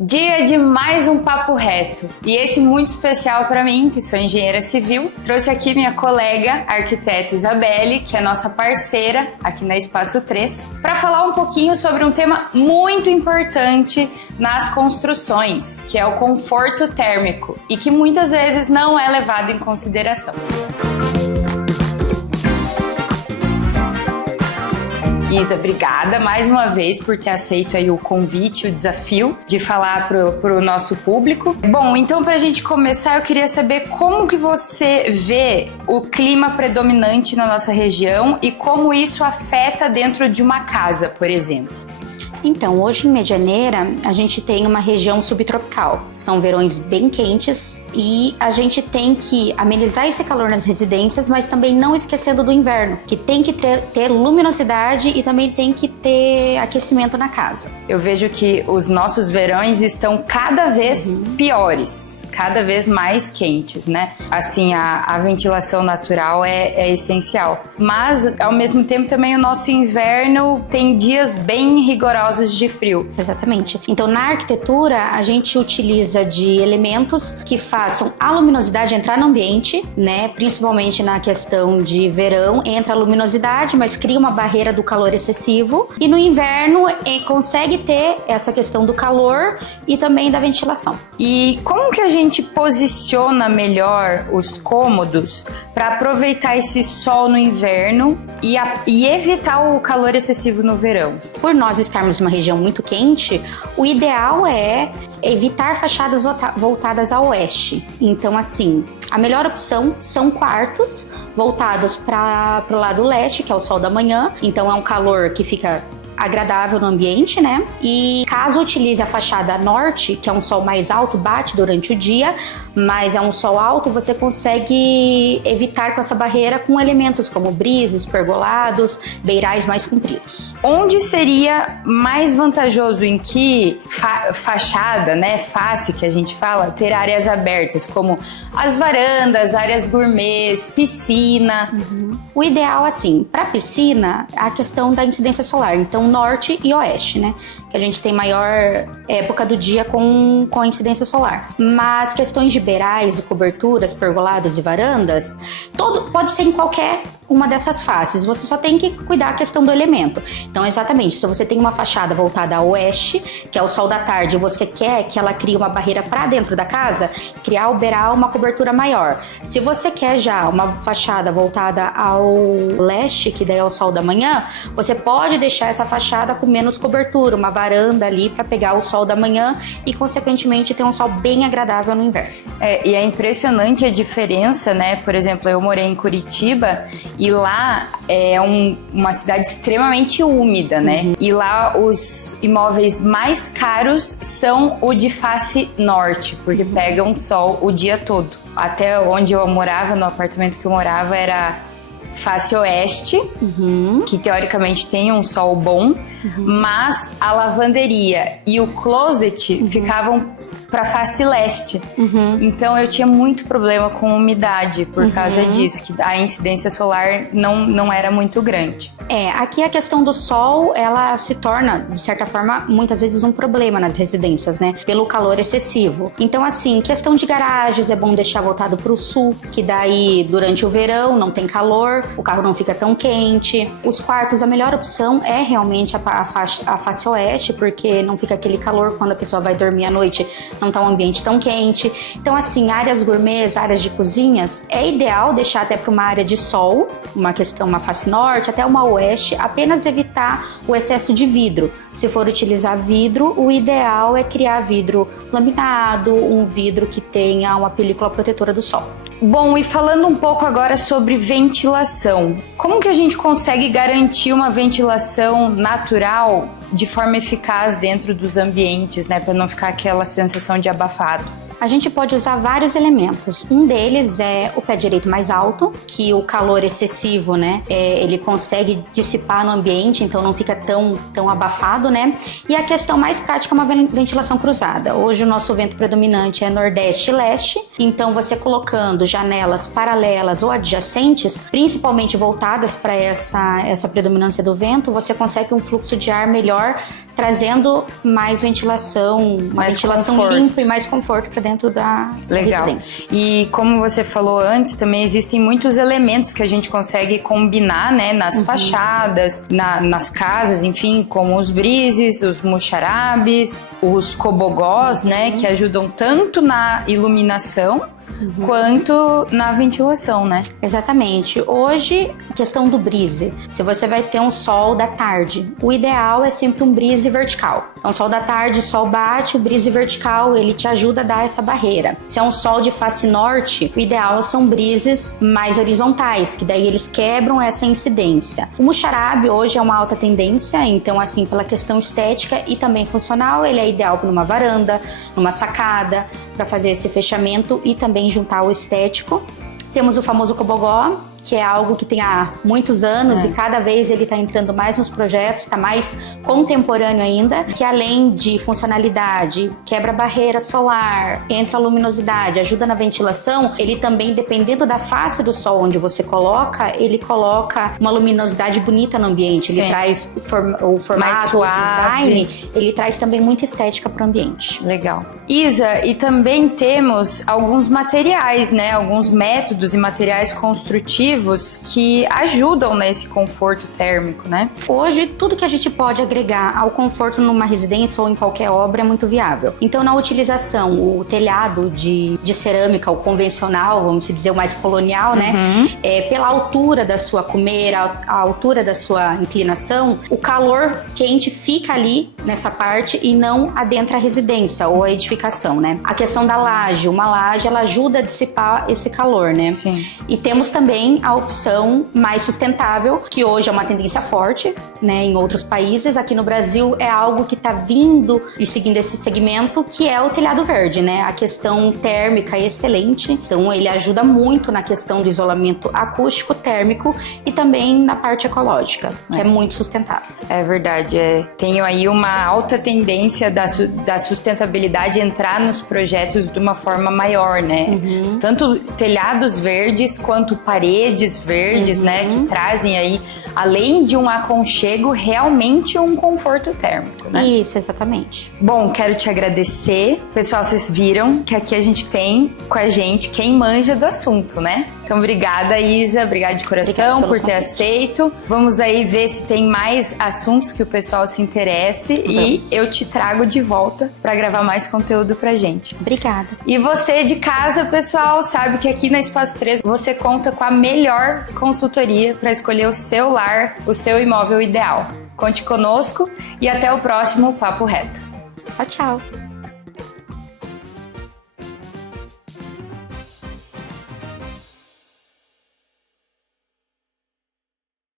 Dia de mais um papo reto, e esse muito especial para mim, que sou engenheira civil. Trouxe aqui minha colega, a arquiteta Isabelle, que é nossa parceira aqui na Espaço 3, para falar um pouquinho sobre um tema muito importante nas construções, que é o conforto térmico, e que muitas vezes não é levado em consideração. Isa, obrigada mais uma vez por ter aceito aí o convite, o desafio de falar pro nosso público. Bom, então pra gente começar, eu queria saber como que você vê o clima predominante na nossa região e como isso afeta dentro de uma casa, por exemplo. Então, hoje em Medianeira, a gente tem uma região subtropical. São verões bem quentes e a gente tem que amenizar esse calor nas residências, mas também não esquecendo do inverno, que tem que ter luminosidade e também tem que ter aquecimento na casa. Eu vejo que os nossos verões estão cada vez piores, cada vez mais quentes, né? Assim, a ventilação natural é essencial. Mas, ao mesmo tempo, também o nosso inverno tem dias bem rigorosos de frio. Exatamente. Então, na arquitetura, a gente utiliza de elementos que façam a luminosidade entrar no ambiente, né? Principalmente na questão de verão, entra a luminosidade, mas cria uma barreira do calor excessivo. E no inverno, consegue ter essa questão do calor e também da ventilação. E como que a gente posiciona melhor os cômodos para aproveitar esse sol no inverno e evitar o calor excessivo no verão? Por nós estarmos numa região muito quente, o ideal é evitar fachadas voltadas a oeste. Então, assim, a melhor opção são quartos voltados para o lado leste, que é o sol da manhã. Então, é um calor que fica agradável no ambiente, né? E caso utilize a fachada norte, que é um sol mais alto, bate durante o dia, mas é um sol alto, você consegue evitar com essa barreira com elementos como brises, pergolados, beirais mais compridos. Onde seria mais vantajoso em que fachada, né, face que a gente fala, ter áreas abertas, como as varandas, áreas gourmets, piscina? O ideal, assim, para piscina, a questão da incidência solar. Então, norte e oeste, né? Que a gente tem maior época do dia com a incidência solar. Mas questões de beirais e coberturas, pergolados e varandas, pode ser em qualquer uma dessas faces. Você só tem que cuidar da questão do elemento. Então, exatamente, se você tem uma fachada voltada a oeste, que é o sol da tarde, e você quer que ela crie uma barreira para dentro da casa, criar o beiral, uma cobertura maior. Se você quer já uma fachada voltada ao leste, que daí é o sol da manhã, você pode deixar essa fachada com menos cobertura, uma varanda ali para pegar o sol da manhã e, consequentemente, ter um sol bem agradável no inverno. E é impressionante a diferença, né? Por exemplo, eu morei em Curitiba e lá é uma cidade extremamente úmida, né? E lá os imóveis mais caros são o de face norte, porque pegam sol o dia todo. Até onde eu morava, no apartamento que eu morava, era face oeste, que teoricamente tem um sol bom, mas a lavanderia e o closet ficavam para face leste. Então eu tinha muito problema com umidade por causa disso, que a incidência solar não era muito grande. Aqui a questão do sol, ela se torna, de certa forma, muitas vezes um problema nas residências, né? Pelo calor excessivo. Então, assim, questão de garagens é bom deixar voltado para o sul, que daí, durante o verão, não tem calor, o carro não fica tão quente. Os quartos, a melhor opção é realmente a face oeste, porque não fica aquele calor quando a pessoa vai dormir à noite, não tá um ambiente tão quente. Então, assim, áreas gourmets, áreas de cozinhas, é ideal deixar até para uma área de sol, uma face norte, até uma oeste, apenas evitar o excesso de vidro. Se for utilizar vidro, o ideal é criar vidro laminado, um vidro que tenha uma película protetora do sol. Bom, e falando um pouco agora sobre ventilação, como que a gente consegue garantir uma ventilação natural de forma eficaz dentro dos ambientes, né, para não ficar aquela sensação de abafado? A gente pode usar vários elementos. Um deles é o pé direito mais alto, que o calor excessivo, né, ele consegue dissipar no ambiente, então não fica tão abafado, né? E a questão mais prática é uma ventilação cruzada. Hoje o nosso vento predominante é nordeste e leste, então você colocando janelas paralelas ou adjacentes, principalmente voltadas para essa predominância do vento, você consegue um fluxo de ar melhor, trazendo mais ventilação, ventilação limpa e mais conforto para dentro da residência. E como você falou antes, também existem muitos elementos que a gente consegue combinar, né, nas fachadas, nas casas, enfim, como os brises, os muxarabes, os cobogós, né, que ajudam tanto na iluminação quanto na ventilação, né? Exatamente. Hoje, questão do brise. Se você vai ter um sol da tarde, o ideal é sempre um brise vertical. Então, sol da tarde, o sol bate, o brise vertical, ele te ajuda a dar essa barreira. Se é um sol de face norte, o ideal são brises mais horizontais, que daí eles quebram essa incidência. O muxarabe hoje é uma alta tendência, então, assim, pela questão estética e também funcional, ele é ideal numa varanda, numa sacada, para fazer esse fechamento e também juntar o estético. Temos o famoso cobogó, que é algo que tem há muitos anos e cada vez ele está entrando mais nos projetos, está mais contemporâneo ainda, que além de funcionalidade, quebra a barreira solar, entra a luminosidade, ajuda na ventilação, ele também, dependendo da face do sol onde você coloca, ele coloca uma luminosidade bonita no ambiente. Ele traz o formato, o design, ele traz também muita estética para o ambiente. Legal. Isa, e também temos alguns materiais, né? Alguns métodos e materiais construtivos que ajudam nesse conforto térmico, né? Hoje, tudo que a gente pode agregar ao conforto numa residência ou em qualquer obra é muito viável. Então, na utilização, o telhado de cerâmica, o convencional, vamos dizer, o mais colonial, né? Pela altura da sua cumeira, a altura da sua inclinação, o calor quente fica ali nessa parte e não adentra a residência ou a edificação, né? A questão da laje, uma laje, ela ajuda a dissipar esse calor, né? Sim. E temos também a opção mais sustentável, que hoje é uma tendência forte, né, em outros países. Aqui no Brasil é algo que está vindo e seguindo esse segmento, que é o telhado verde, né? A questão térmica é excelente, então ele ajuda muito na questão do isolamento acústico, térmico e também na parte ecológica, que é muito sustentável. É verdade, tenho aí uma alta tendência da sustentabilidade entrar nos projetos de uma forma maior, né? Tanto telhados verdes quanto paredes verdes, né, que trazem aí, além de um aconchego, realmente um conforto térmico, né? Isso, exatamente. Bom, quero te agradecer. Pessoal, vocês viram que aqui a gente tem com a gente quem manja do assunto, né? Então, obrigada, Isa, obrigada de coração por ter aceito. Vamos aí ver se tem mais assuntos que o pessoal se interesse e eu te trago de volta para gravar mais conteúdo pra gente. Obrigada. E você de casa, pessoal, sabe que aqui na Espaço 3 você conta com a melhor consultoria para escolher o seu lar, o seu imóvel ideal. Conte conosco e até o próximo Papo Reto. Tchau, tchau.